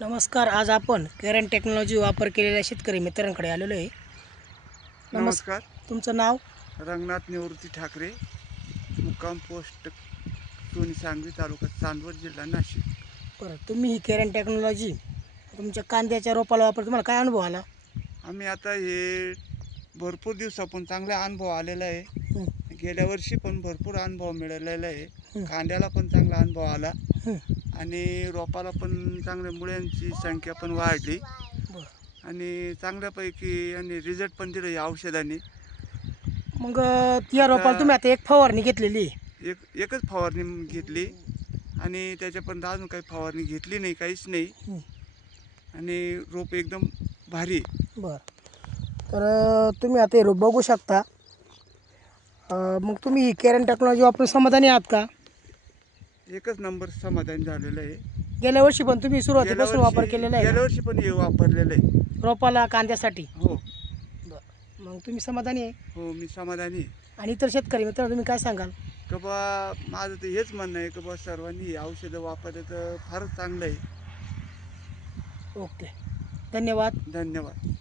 नमस्कार. आज आपण केरन टेक्नॉलॉजी वापर केलेल्या शेतकरी मित्रांकडे आलेलो आहे. नमस्कार. तुमचं नाव? रंगनाथ निवृत्ती ठाकरे, मुक्काम पोस्ट सोनी सांगवी, तालुका चांदवड, जिल्हा नाशिक. बरं, तुम्ही ही केरन टेक्नॉलॉजी तुमच्या कांद्याच्या रोपाला वापर तुम्हाला काय अनुभव आला? आम्ही आता हे भरपूर दिवसापासून चांगला अनुभव आलेला आहे. हं, गेल्या वर्षी पण भरपूर अनुभव मिळालेला आहे. हं. कांद्याला पण चांगला अनुभव आला हं, आणि रोपाला पण चांगल्या मुळ्यांची संख्या पण वाढली बरं. आणि चांगल्यापैकी आणि रिझल्ट पण दिला या औषधाने. मग या रोपाला तुम्ही आता एक फवारणी घेतलेली आहे. एकच फवारणी घेतली आणि त्याच्यापर्यंत अजून काही फवारणी घेतली नाही, काहीच नाही. हं, आणि रोप एकदम भारी. बरं. तर तुम्ही आता हे रोप बघू शकता. मग तुम्ही ही केरन टेक्नॉलॉजी वापरून समाधानी आहात का? एकच नंबर समाधान झालेलं आहे. गेल्या वर्षी पण तुम्ही सुरुवातीपासून वापर केलेला आहे गेल्या का? वर्षी पण हे वापरलेलं आहे. रोपाला कांद्यासाठी? हो बरं. मग तुम्ही समाधानी आहे? हो, मी समाधानी आहे. आणि इतर शेतकरी मित्रांनो तुम्ही काय सांगाल? का बा माझं तर हेच म्हणणं आहे की बा सर्वांनी ही औषधं वापरलं तर फारच चांगलं आहे. ओके. धन्यवाद. धन्यवाद.